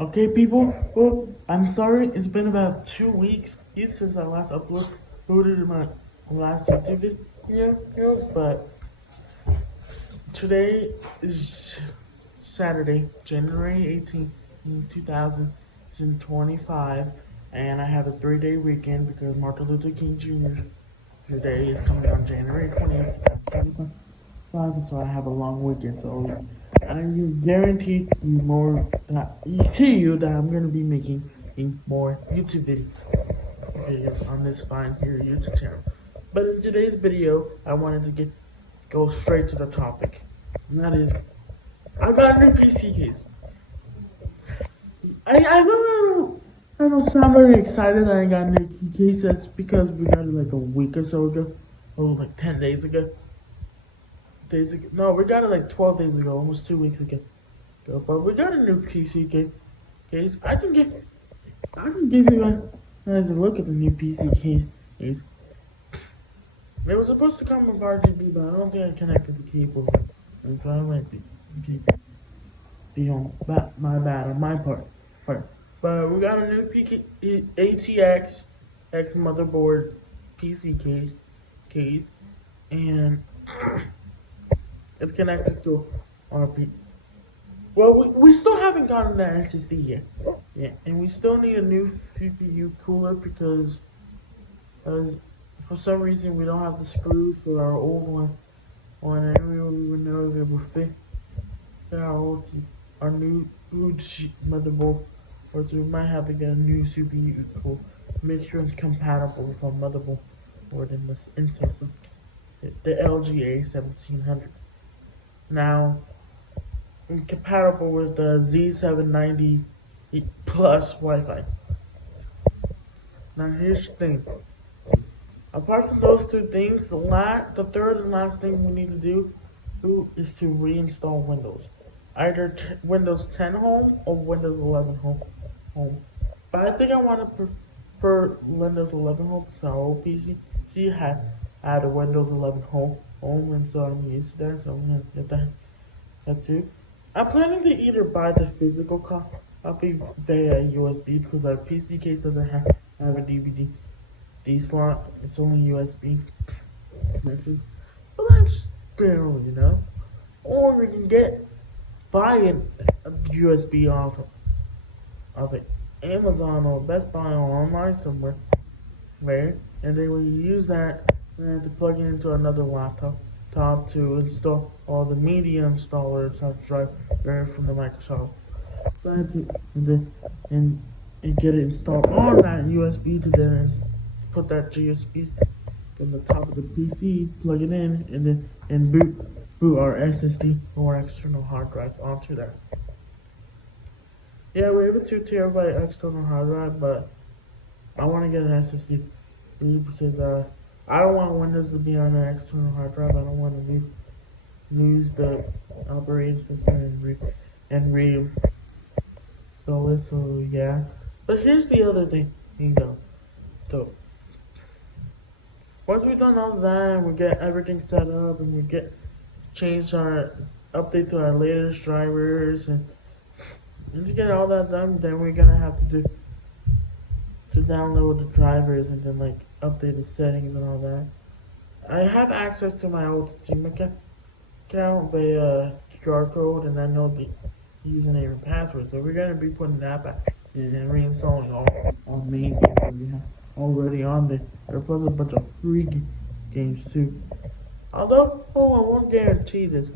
Okay, people. Well, I'm sorry. It's been about 2 weeks since I last uploaded my last YouTube video, but today is Saturday, January 18th, 2025, and I have a 3-day weekend because Martin Luther King Jr. Day is coming on January 20th, 2025, so I have a long weekend. So I guarantee you that I'm going to be making more YouTube videos on this fine here YouTube channel. But in today's video, I wanted to go straight to the topic, and that is I got a new PC case. I don't sound very excited that I got a new case. That's because we got it like a week or so ago, or like 10 days ago. No, we got it like 12 days ago, almost 2 weeks ago. But we got a new PC case. I can give you guys a look at the new PC case. It was supposed to come with RGB, but I don't think I connected the cable, and so I might be on my bad on my part. But we got a new ATX X motherboard PC case, and it's connected to RP. Well, we still haven't gotten that SSD yet. Yeah, and we still need a new CPU cooler because for some reason we don't have the screws for our old one, and we would know if it will fit our new motherboard, or so we might have to get a new CPU cooler. Make sure it's compatible with our motherboard in this Intel, the LGA 1700. Now, compatible with the Z790 plus Wi-Fi. Now here's the thing. Apart from those two things, the third and last thing we need to do is to reinstall Windows. Either Windows 10 Home or Windows 11 Home. But I think I want to prefer Windows 11 Home because our old PC had a Windows 11 Home, and so I'm used to that, so I'm going to get that too. I'm planning to either buy the physical copy via USB because our PC case doesn't have a DVD slot. It's only USB. But that's still, Or we can buy a USB off of Amazon or Best Buy or online somewhere, and then we use that to plug it into another laptop to install all the media installers drive from the Microsoft side and get it installed on that USB to then put that USB in the top of the PC, plug it in, and boot our SSD or external hard drives onto that. Yeah, we have a 2 terabyte external hard drive, but I want to get an SSD because I don't want Windows to be on an external hard drive. I don't want to lose the operating system and reinstall it. So yeah. But here's the other thing, So once we've done all that, we get everything set up, and we change our update to our latest drivers, and to get all that done, then we're gonna have to download the drivers and then update the settings and all that. I have access to my old Steam account by QR code, and I know the username and password, so we're gonna be putting that back in and reinstalling all main games that we have already on there. There's plus a bunch of free games too. Although I won't guarantee this,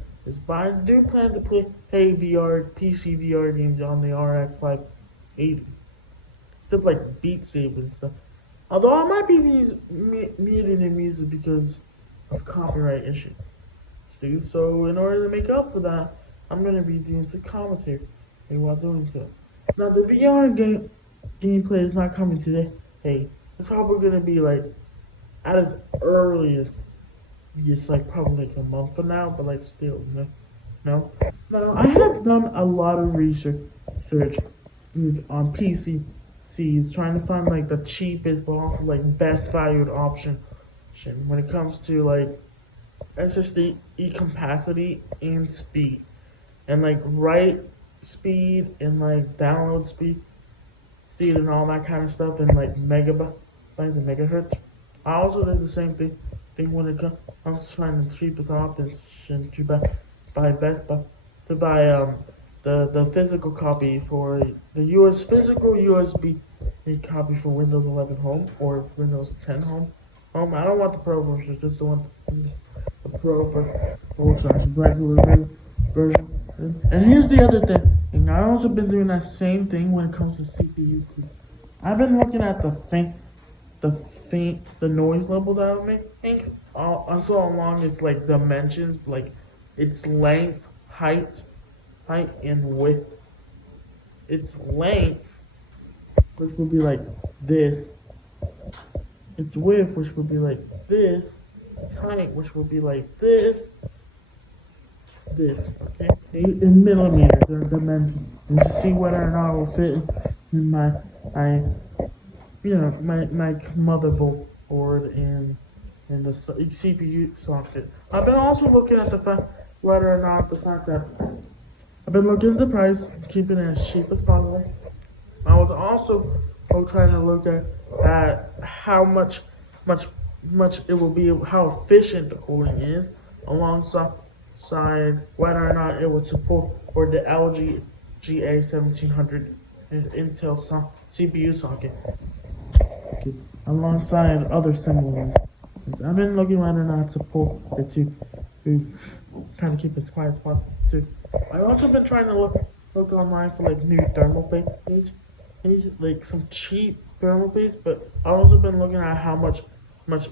but I do plan to play PC VR games on the RX 580. Stuff like Beat Saber and stuff. Although I might be muting the music because of copyright issues. So in order to make up for that, I'm going to be doing some commentary while doing so. Now the VR gameplay is not coming today. It's probably going to be at its earliest, just probably a month from now, but still, no. Now I have done a lot of research on PCs, trying to find the cheapest but also best valued option when it comes to SSD capacity and speed, and right speed and like download speed and all that kind of stuff and like megabytes and megahertz. I also did the same thing when it comes. I was trying the cheapest option to buy Best Buy to buy the physical copy for the physical USB copy for Windows 11 Home or Windows 10 Home. I don't want the Pro version, just the one the Pro version, regular version. And here's the other thing. And I've also been doing that same thing when it comes to CPU. I've been looking at the noise level that I'm making. So along its like dimensions, like its length, height, and width. Its length, which would be like this. Its width, which would be like this. Its height, which would be like this. Okay? In millimeters or dimensions. And to see whether or not it will fit in my motherboard and the CPU socket. I've been also looking at the fact that I've been looking at the price, keeping it as cheap as possible. I was also trying to look at how much it will be, how efficient the cooling is, alongside whether or not it would support the LG GA1700 Intel CPU socket, alongside other similar ones. I've been looking whether or not support it to kind of keep it as quiet as possible too. I've also been trying to look online for like new thermal paste, like some cheap thermal paste, but I've also been looking at how much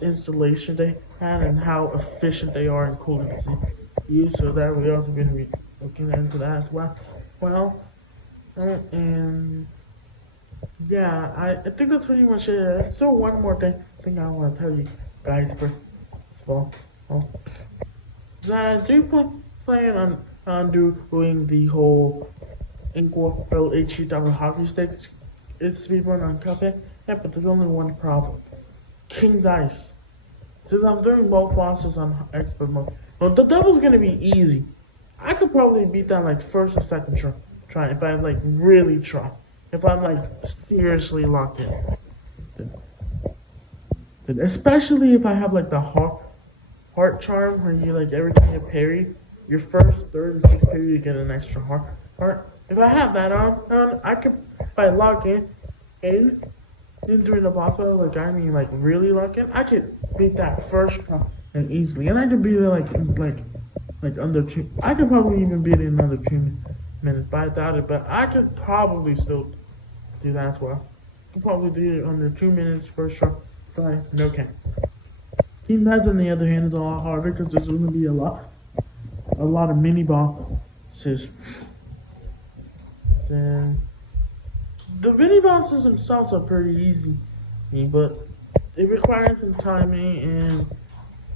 installation they had and how efficient they are in cooling the CPU. So that we also going to be looking into that as well. And yeah, I think that's pretty much it. There's still one more thing I want to tell you guys first of all. I do plan on doing the whole Inkwell HE double hockey sticks speedrun on Cuphead. Yeah, but there's only one problem. King Dice. Since I'm doing both bosses on expert mode, well, the devil's gonna be easy. I could probably beat that like first or second try if I like really try. If I'm like seriously locked in. Especially if I have like the heart charm where you like every time you parry, your first, third, and sixth parry you get an extra heart. If I have that on, I could, if I log in during the boss battle, like really lock in, I could beat that first try and easily, and I could beat it like under two. I could probably even beat it in under 2 minutes, but I doubt it. But I could probably still do that as well. I could probably do it under 2 minutes first try. No cap. Team Dice on the other hand is a lot harder because there's going to be a lot of mini bosses. Then the mini bosses themselves are pretty easy, but it requires some timing,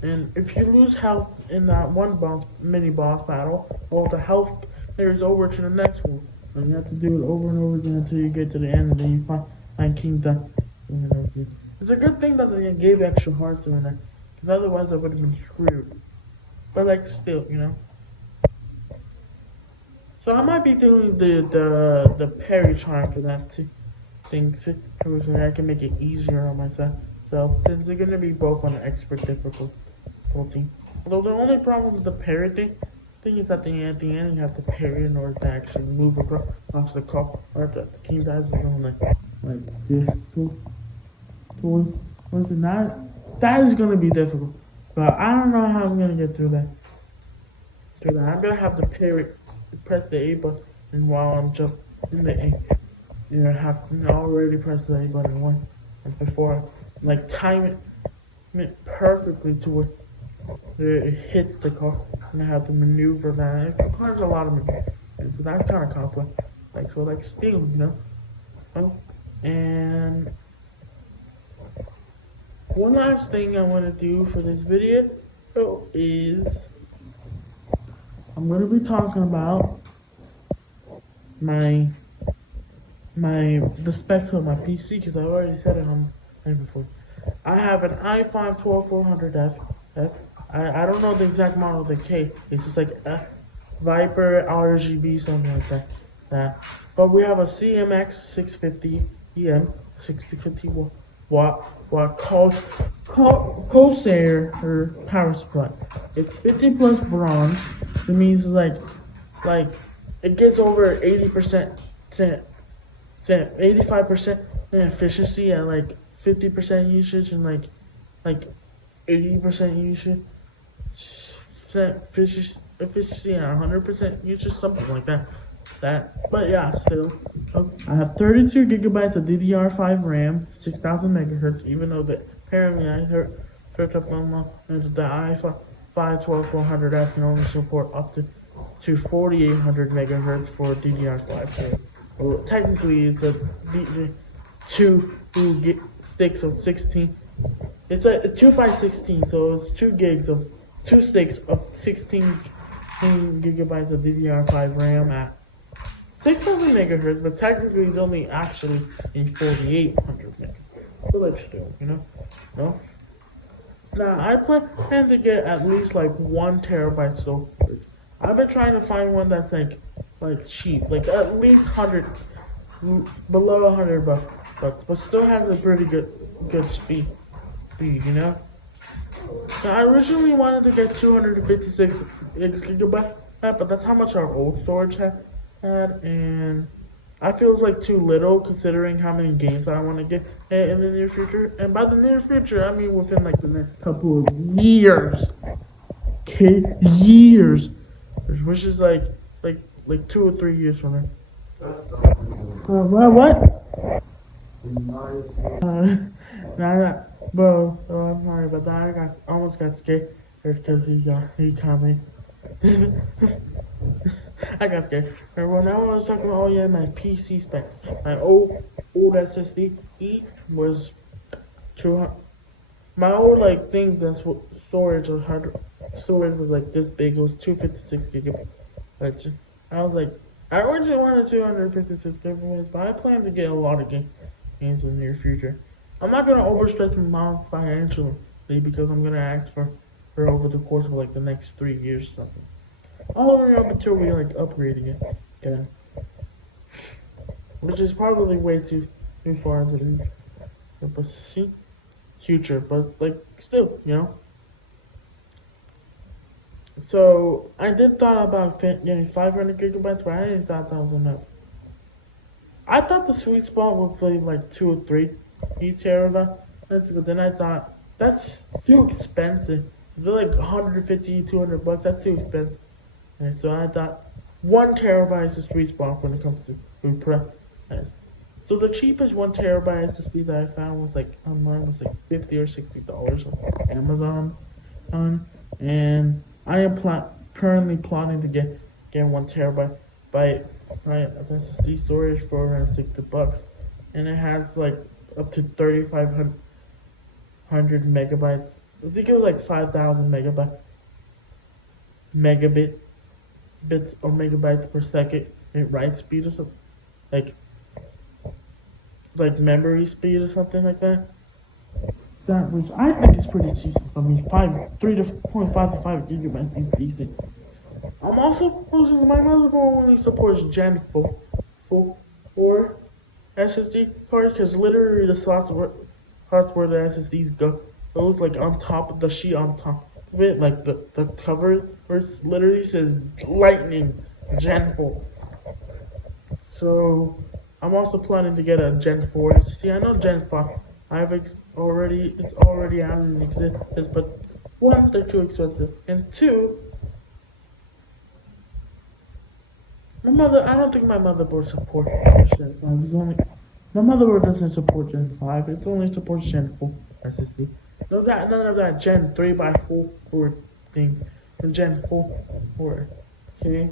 and if you lose health in that one mini boss battle, well, the health carries over to the next one, and you have to do it over and over again until you get to the end, and then you find King Dice. It's a good thing that they gave extra hearts in there, because otherwise I would have been screwed. But like still, So I might be doing the parry charm for that thing too, so I can make it easier on myself. So since they're gonna be both on the expert difficulty. Although the only problem with the parry thing is that at the end you have to parry in order to actually move across the car. Or the King Dice is going like this. That is gonna be difficult, but I don't know how I'm gonna get through that. I'm gonna have to press the A button while I'm jumping in the A. Have already pressed the A button once and before, like time it perfectly to where it hits the car, and I have to maneuver that. It requires a lot of maneuver, so that's kind of complex. Like Steel, and one last thing I want to do for this video is I'm going to be talking about the specs of my PC, because I already said it on before. I have an i5 12400F. I don't know the exact model of the case. It's just like Viper RGB, something like that. that. But we have a CMX 650 EM 6050 watt Corsair or power supply. It's 50 plus bronze. It means like it gets over 80% to 85% efficiency and like 50% usage and like 80% usage efficiency and 100% usage, something like that. But yeah, still, I have 32 gigabytes of DDR5 RAM, 6,000 megahertz. Even though apparently I heard up on the i5 12400F can only support up to 4800 megahertz for DDR5. So, well, technically, it's a two sticks of 16. It's a 2 by 16, so it's 2 gigs of 2 sticks of 16 gigabytes of DDR5 RAM at 600 megahertz, but technically it's only actually in 4800 megahertz. So like still, no. Now I plan to get at least like 1 terabyte storage. I've been trying to find one that's like cheap, like at least 100, below 100 bucks, but still has a pretty good speed, Now I originally wanted to get 256 gigabyte, but that's how much our old storage had, and I feel it's like too little considering how many games I want to get in the near future. And by the near future, I mean within like the next couple of years. Okay, years, which is like 2 or 3 years from now. What? Nah, bro. I'm sorry about that. I almost got scared because he caught me. I got scared. Well, now I was talking about, oh yeah, my PC spec. My old SSD was 200. My old thing that's what storage was like this big. It was 256 gigabytes. I was like, I originally wanted 256 gigabytes, but I plan to get a lot of games in the near future. I'm not gonna overstress my mom financially because I'm gonna ask for her over the course of like the next 3 years or something. All the way up until we upgrading it again, which is probably way too far into the future, but still, So I did thought about getting 500 gigabytes, but I didn't thought that was enough. I thought the sweet spot would be like 2 or 3 terabytes, but then I thought that's too expensive. They're like 150, 200 bucks. That's too expensive. And so I thought 1 terabyte is the sweet spot when it comes to food prep. So the cheapest 1 terabyte SSD that I found was online was $50 or $60 on Amazon. And I am currently plotting to get 1 terabyte of SSD storage for around $60, and it has up to 3,500 megabytes. I think it was 5,000 bits or megabytes per second in write speed or something, like memory speed or something like that. That was, I think it's pretty decent. I mean, 3.5 to 5 gigabytes is decent. I'm also posting my motherboard only supports Gen 4 SSD cards because literally the slots where the SSDs goes on top of the sheet on top of it, the cover where it literally says Lightning Gen 4. So I'm also planning to get a Gen 4 SSD. I know Gen 5 it's already out and exists, but 1, they're too expensive, and 2, I don't think my motherboard supports Gen 5. My motherboard doesn't support Gen 5. It only supports Gen 4 SSD. None of that Gen 3x4 thing. The Gen 4. Okay?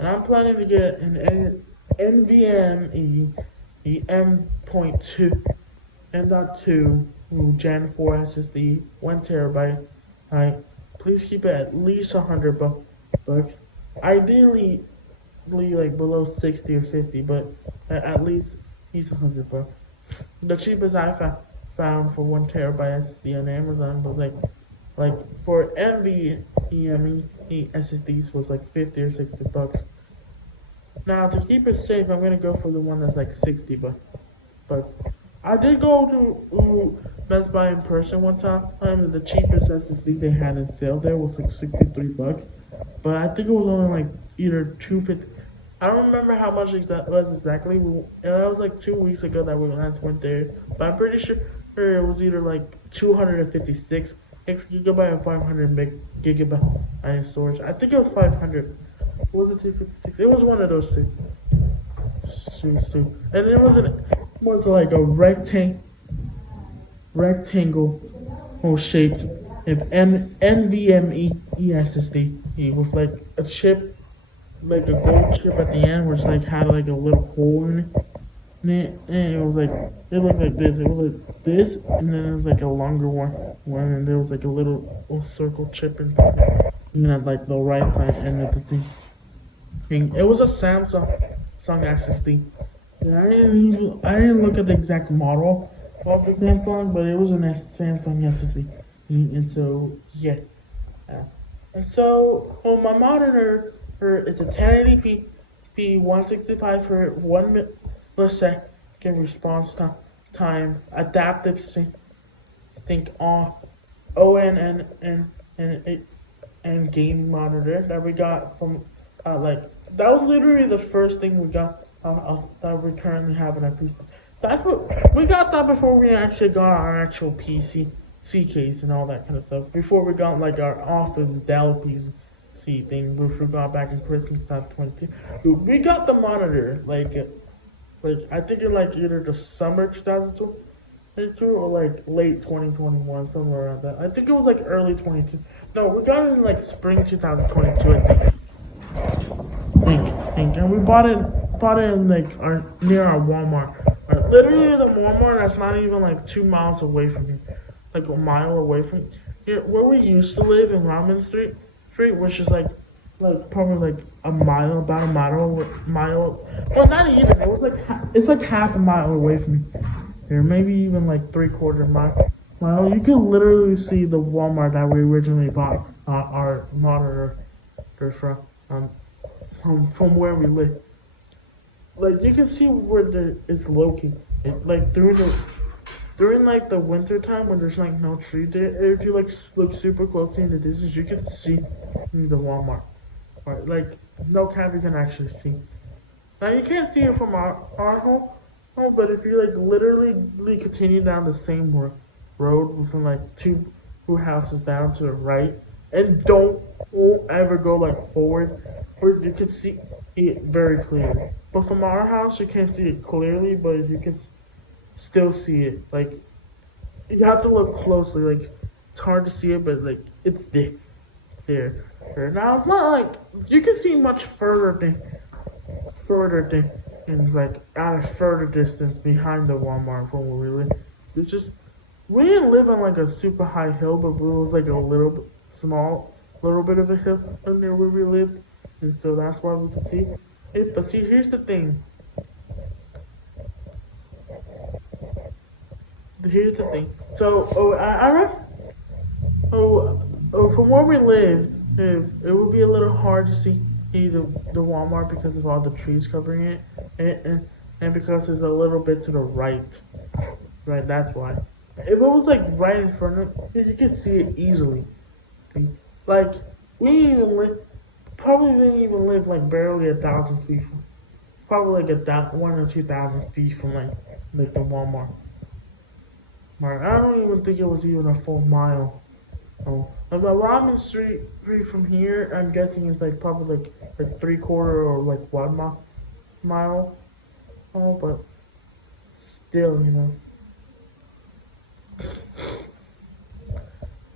And I'm planning to get an NVMe M.2 Gen 4 SSD, 1 terabyte. Please keep it at least 100 bucks. Ideally, below 60 or 50, but at least he's 100 bucks. The cheapest I found for 1 terabyte SSD on Amazon was for NVMe SSDs was 50 or 60 bucks. Now to keep it safe, I'm gonna go for the one that's like 60, but I did go to Best Buy in person one time. The cheapest SSD they had in sale there was like $63, but I think it was only like either 250. I don't remember how much it was exactly. That was like 2 weeks ago that we last went there, but I'm pretty sure it was either like 256 gigabyte and 500 gigabyte storage. I think it was 500. Was it 256? It was one of those two. And it was like a rectangle shaped NVMe SSD with like a chip, like a gold chip at the end, which like had like a little hole in it, and it was like it looked like this. It was like this, and then it was like a longer one, and there was like a little circle chip in like the right side end of the thing. It was a Samsung SSD. Yeah, I didn't look at the exact model of the Samsung, but it was a Samsung SSD. And so, yeah. And so, well, my monitor is a 1080p 165 for 1 millisecond response time, adaptive sync on ONN and game monitor that we got from like that was literally the first thing we got that we currently have in our PC. That's what we got that before we actually got our actual PC case and all that kind of stuff. Before we got like our office Dell PC thing, which we got back in Christmas time 22. We got the monitor like I think in like either the summer 2022 or like late 2021, somewhere around that. I think it was like early 22. No, we got it in like spring 2022. And we bought it in like near our Walmart. Literally the Walmart that's not even like 2 miles away from here, like a mile away from here, where we used to live in Ramen Street, which is like probably like about a mile. Well, not even. It was like it's like half a mile away from here, maybe even like 3/4 mile. You can literally see the Walmart that we originally bought our monitor from where we live. Like you can see where it's located. Like during like the winter time when there's like no tree there, if you like look super closely in the distance, you can see the Walmart. Right? Like no camera can actually see. Now you can't see it from our home, but if you like literally continue down the same road within like two houses down to the right, and won't ever go like forward, where you can see it very clearly. But from our house, you can't see it clearly, but you can still see it. Like you have to look closely. Like it's hard to see it, but like it's there. It's there. Now it's not like you can see much further things like at a further distance behind the Walmart from where we live. It's just we didn't live on like a super high hill, but it was like a little bit of a hill near where we lived, and so that's why we could see it. But see, here's the thing. So, from where we live, it would be a little hard to see the Walmart because of all the trees covering it, and because it's a little bit to the right. Right, that's why. If it was like right in front of it, you could see it easily. Like we probably didn't even live like barely 1,000 feet from, probably like 1 or 2,000 feet from like the Walmart. I don't even think it was even a full mile. Oh, like the Ramen Street from here, I'm guessing it's like probably like 3/4 or like 1 mile. Oh, but still,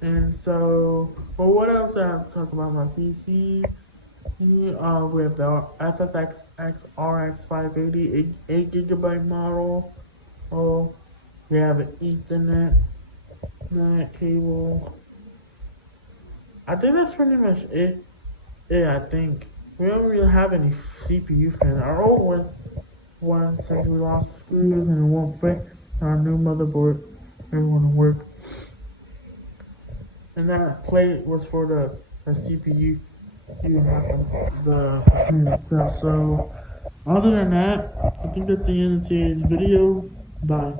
And so, well, what else I have to talk about my PC? We have the FFX RX 580 8GB model. Oh, we have an Ethernet cable. I think that's pretty much it. Yeah, I think we don't really have any CPU fans. Our old one since we lost screws and it won't fit. Our new motherboard, everyone work. And that plate was for the CPU. The itself. So Other than that, I think that's the end of today's video. Bye.